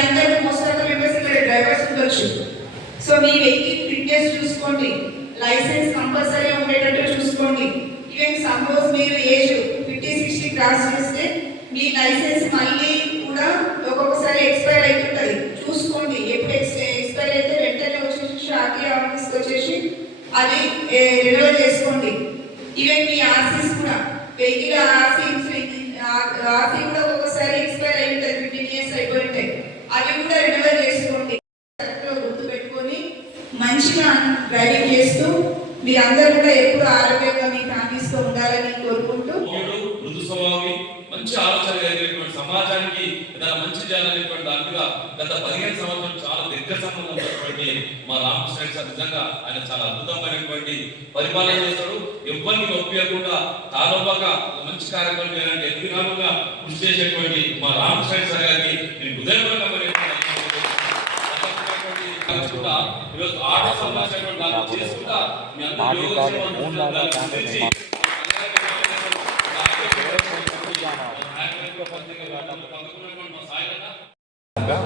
అందరూ most of members ఇక్కడ drivers ఉండొచ్చు. సో మీ వెహికల్ ఫిట్నెస్ చూసుకోండి. లైసెన్స్ కంపల్సరీ ఉండేటట్టు చూసుకోండి. ఈవెన్ సపోజ్ మీరు ఏజ్ ఫిఫ్టీ సిక్స్టీ క్రాస్ చేస్తే మీ లైసెన్స్ మళ్ళీ కూడా ఒక్కొక్కసారి ఎక్స్పైర్ అవుతుంటుంది చూసుకోండి. ఎప్పుడు ఎక్స్పైర్ అయితే వెంటనే వచ్చేసి ఆర్టీఏ ఆఫీస్కి వచ్చేసి అది రినోవల్ చేసుకోండి. ఈవెన్ మీ ఆర్సీస్ కూడా. వెహికల్ ఆర్సీ ఆర్సీ కూడా ఒక్కొక్కసారి ఎక్స్పైర్ అవుతుంది చేసుకోండి గుర్తు పెట్టుకొని మంచిగా డ్రైవింగ్ చేస్తూ మీరందరూ కూడా ఎప్పుడు ఆరోగ్యంగా మీ ఫ్యామిలీస్తో ఉండాలని కోరుకుంటూ మృదు స్వభావి మంచి ఆలోచన కలిగినటువంటి సమాజానికి ఏదైనా మంచి చేయాలనేటువంటి గత పదిహేను సంవత్సరం చాలా దగ్గర సంబంధం ఉన్నటువంటి మా రామకృష్ణ సార్ నిజంగా ఆయన చాలా అద్భుతమైనటువంటి పరిపాలన చేస్తాడు ఎవరిని ఒప్పియకుండా తానోపాగా మంచి కార్యక్రమం చేయాలంటే ఎదురుగా కృషి చేసేటువంటి మా రామకృష్ణ సార్ గారికి నేను హృదయపూర్వకమైనటువంటి చేసుకుంటా ఈరోజు సంబంధించినటువంటి దాన్ని చేసుకుంటా మీ అందరూ గురించి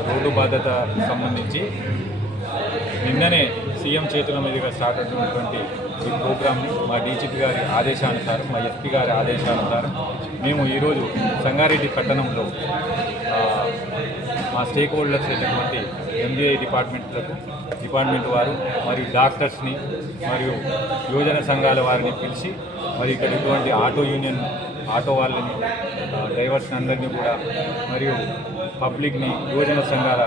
రోడ్డు బాధ్యత సంబంధించి నిన్ననే సీఎం చేతుల మీదుగా స్టార్ట్ అవుతున్నటువంటి ఈ ప్రోగ్రామ్ని మా డీజీపీ గారి ఆదేశానుసారం మా ఎస్పీ గారి ఆదేశానుసారం మేము ఈరోజు సంగారెడ్డి పట్టణంలో మా స్టేక్ హోల్డర్స్ అయినటువంటి ఎంజీఐ డిపార్ట్మెంట్లకు డిపార్ట్మెంట్ వారు మరియు డాక్టర్స్ని మరియు యువజన సంఘాల వారిని పిలిచి మరి ఇక్కడ ఇటువంటి ఆటో యూనియన్ ఆటో వాళ్ళని డ్రైవర్స్ని డ్రైవర్స్ అందరినీ కూడా మరియు పబ్లిక్ని యువజన సంఘాల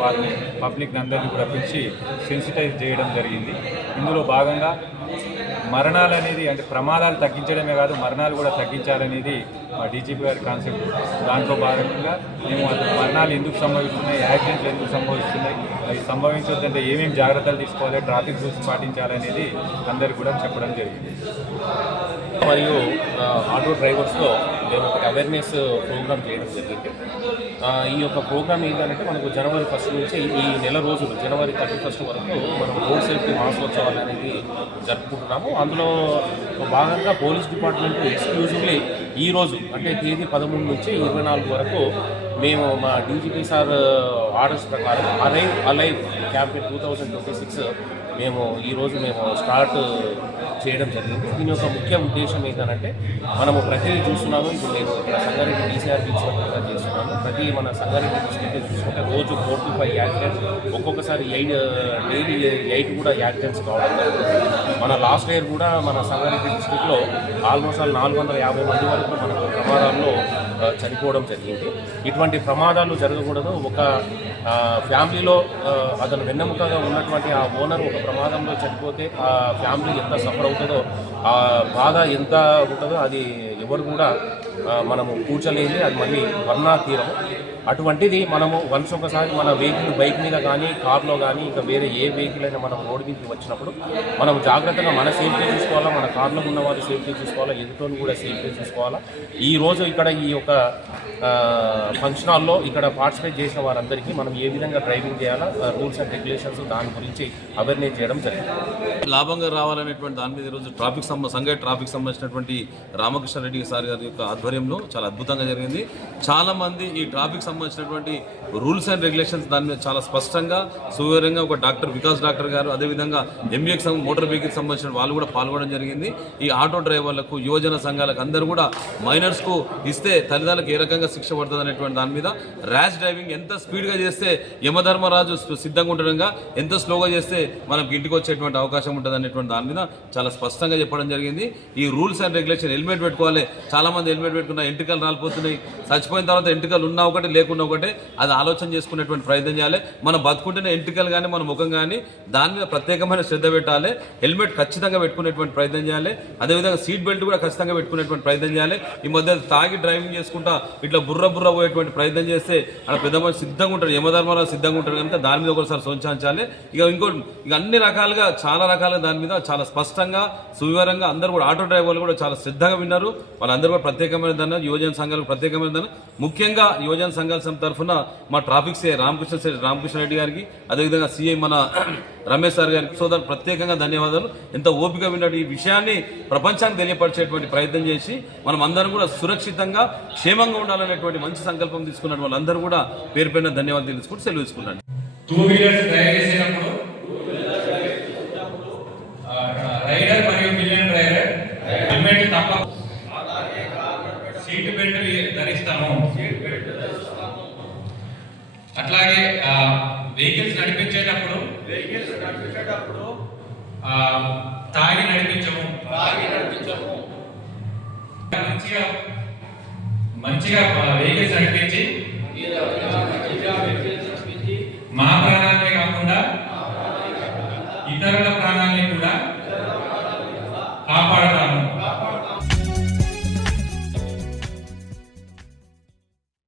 వారిని పబ్లిక్ని అందరినీ కూడా పిలిచి సెన్సిటైజ్ చేయడం జరిగింది. ఇందులో భాగంగా మరణాలు అనేది అంటే ప్రమాదాలు తగ్గించడమే కాదు మరణాలు కూడా తగ్గించాలనేది మా డీజీపీ గారి కాన్సెప్ట్. దాంట్లో భాగంగా మేము మరణాలు ఎందుకు సంభవిస్తున్నాయి యాక్సిడెంట్లు ఎందుకు సంభవిస్తున్నాయి అవి సంభవించొద్దంటే ఏమేమి జాగ్రత్తలు తీసుకోవాలి ట్రాఫిక్ రూల్స్ పాటించాలనేది అందరికీ కూడా చెప్పడం జరిగింది. మరియు ఆటో డ్రైవర్స్తో మేము ఒక అవేర్నెస్ ప్రోగ్రామ్ చేయడం జరిగింది. ఈ యొక్క ప్రోగ్రామ్ ఏంటంటే మనకు జనవరి ఫస్ట్ నుంచి ఈ నెల రోజులు జనవరి థర్టీ ఫస్ట్ వరకు మనం రోడ్ సేఫ్టీ మాసోత్సవాలు అనేది జరుపుకుంటున్నాము అందులో భాగంగా పోలీస్ డిపార్ట్మెంట్ ఎక్స్క్లూజివ్లీ ఈ రోజు అంటే తేదీ పదమూడు నుంచి ఇరవై నాలుగు వరకు మేము మా డీజీపీ సార్ ఆర్డర్స్ ప్రకారం alive alive campaign two thousand twenty six మేము ఈరోజు మేము స్టార్ట్ చేయడం జరిగింది. దీని యొక్క ముఖ్య ఉద్దేశం ఏంటంటే మనము ప్రతి చూస్తున్నాము. ఇప్పుడు నేను ఇక్కడ సంగారెడ్డి డీసీఆర్ ఇన్స్పెక్టర్గా చేస్తున్నాము ప్రతి మన సంగారెడ్డి డిస్ట్రిక్ట్ చూసుకుంటే రోజు ఫోర్ టు ఫైవ్ యాక్సిడెంట్స్ ఒక్కొక్కసారి ఎయిట్ డైలీ ఎయిట్ కూడా యాక్సిడెంట్స్ కావడం మన లాస్ట్ ఇయర్ కూడా మన సంగారెడ్డి డిస్టిక్లో ఆల్మోస్ట్ ఆల్ నాలుగు వందల యాభై మంది వరకు మనకు ప్రమాదాల్లో చనిపోవడం జరిగింది. ఇటువంటి ప్రమాదాలు జరగకూడదు. ఒక ఫ్యామిలీలో అతను వెన్నెముకగా ఉన్నటువంటి ఆ ఓనర్ ఒక ప్రమాదంలో చనిపోతే ఆ ఫ్యామిలీ ఎంత సఫర్ అవుతుందో ఆ బాధ ఎంత ఉంటుందో అది ఎవరు కూడా మనము కూర్చోలేని అది మళ్ళీ వర్ణా తీరం అటువంటిది మనము వన్స్ ఒకసారి మన వెహికల్ బైక్ మీద కానీ కార్లో కానీ ఇంకా వేరే ఏ వెహికల్ అయినా మనం రోడ్డు మీదకి వచ్చినప్పుడు మనం జాగ్రత్తగా మన సేఫ్టీ చూసుకోవాలా మన కార్లో ఉన్న వారి సేఫ్టీ చూసుకోవాలా ఎదుటోని కూడా సేఫ్టీ చూసుకోవాలా. ఈ రోజు ఇక్కడ ఈ యొక్క ఫంక్షన్ హాల్లో ఇక్కడ పార్టిసిపేట్ చేసిన వారందరికీ మనం ఏ విధంగా డ్రైవింగ్ చేయాలా రూల్స్ అండ్ రెగ్యులేషన్స్ దాని గురించి అవేర్నెస్ చేయడం జరిగింది. లాభంగా రావాలనేటువంటి దాని మీద ఈరోజు ట్రాఫిక్ సంబంధ సంఘ ట్రాఫిక్ సంబంధించినటువంటి రామకృష్ణారెడ్డి సార్ గారి యొక్క ఆధ్వర్యంలో చాలా అద్భుతంగా జరిగింది. చాలామంది ఈ ట్రాఫిక్ సంబంధించినటువంటి రూల్స్ అండ్ రెగ్యులేషన్స్ దాని మీద చాలా స్పష్టంగా సువివరంగా ఒక డాక్టర్ వికాస్ డాక్టర్ గారు అదేవిధంగా ఎంబీఎక్ మోటార్ వెహికల్ సంబంధించిన వాళ్ళు కూడా పాల్గొనడం జరిగింది. ఈ ఆటో డ్రైవర్లకు యువజన సంఘాలకు అందరూ కూడా మైనర్స్కు ఇస్తే తల్లిదండ్రులకు ఏ రకంగా శిక్ష పడుతుంది అనేటువంటి దాని మీద ర్యాష్ డ్రైవింగ్ ఎంత స్పీడ్గా చేస్తే యమధర్మరాజు సిద్ధంగా ఉండడంగా ఎంత స్లోగా చేస్తే మనకి ఇంటికి వచ్చేటువంటి అవకాశం ఉంటుంది అనేటువంటి దాని మీద చాలా స్పష్టంగా చెప్పడం జరిగింది. ఈ రూల్స్ అండ్ రెగ్యులేషన్ హెల్మెట్ పెట్టుకోవాలి. చాలా మంది హెల్మెట్ పెట్టుకున్న ఎంటికలు రాలిపోతున్నాయి. చచ్చిపోయిన తర్వాత ఎంటికలు ఉన్నా ఒకటి లేకున్నా ఒకటి అది ఆలోచన చేసుకునేటువంటి ప్రయత్నం చేయాలి. మనం బతుకుంటున్న ఎంటికలు కానీ మన ముఖం కానీ దాని మీద ప్రత్యేకమైన శ్రద్ధ పెట్టాలి. హెల్మెట్ ఖచ్చితంగా పెట్టుకునేటువంటి ప్రయత్నం చేయాలి. అదేవిధంగా సీట్ బెల్ట్ కూడా ఖచ్చితంగా పెట్టుకునేటువంటి ప్రయత్నం చేయాలి. ఈ మధ్య తాగి డ్రైవింగ్ చేసుకుంటా ఇట్లా బుర్ర బుర్ర పోయేటువంటి ప్రయత్నం చేస్తే అక్కడ పెద్ద మనిషి సిద్ధంగా ఉంటాడు యమధర్మరావు సిద్ధంగా ఉంటాడు కనుక దాని మీద ఒకసారి సోంచాలి ఇక ఇంకో ఇక అన్ని రకాలుగా చాలా రకాలుగా దాని మీద చాలా స్పష్టంగా సువివరంగా అందరూ కూడా ఆటో డ్రైవర్లు కూడా చాలా శ్రద్ధగా విన్నారు. వాళ్ళందరూ కూడా ప్రత్యేకమైన దాన్ని యువజన సంఘాలకు ప్రత్యేకమైన దాన్ని ముఖ్యంగా యువజన సంఘాల తరఫున మా ట్రాఫిక్ సే రామకృష్ణ రామకృష్ణ రెడ్డి గారికి అదేవిధంగా సీఐ మన రమేష్ సార్ గారికి సోదరు ప్రత్యేకంగా ధన్యవాదాలు. ఎంత ఓపిక విన్నట్టు ఈ విషయాన్ని ప్రపంచానికి తెలియపరిచేటువంటి ప్రయత్నం చేసి మనం అందరం కూడా సురక్షితంగా క్షేమంగా ఉండాలనేటువంటి మంచి సంకల్పం తీసుకున్న వాళ్ళందరూ కూడా పేరు పైన ధన్యవాదాలు తెలుసుకుంటూ సెలవు తీసుకున్నాను టూ వీలర్స్ డ్రైవ్ చేసేటప్పుడు హెల్మెట్ తప్ప సీట్ బెల్ట్ ధరిస్తాము. అట్లాగే వెహికల్స్ నడిపించేటప్పుడు ఆ, తాగి నడిపించము. మంచిగా మంచిగా వెహికల్స్ నడిపించి